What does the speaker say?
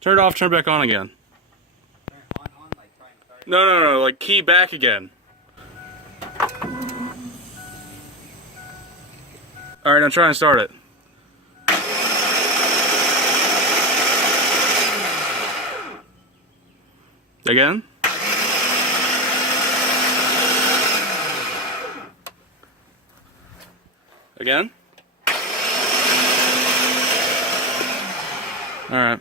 Turn it off, turn it back on again. Turn it on, like trying to start it. No, like key back again. Alright, now try and start it. Again? Again? Alright.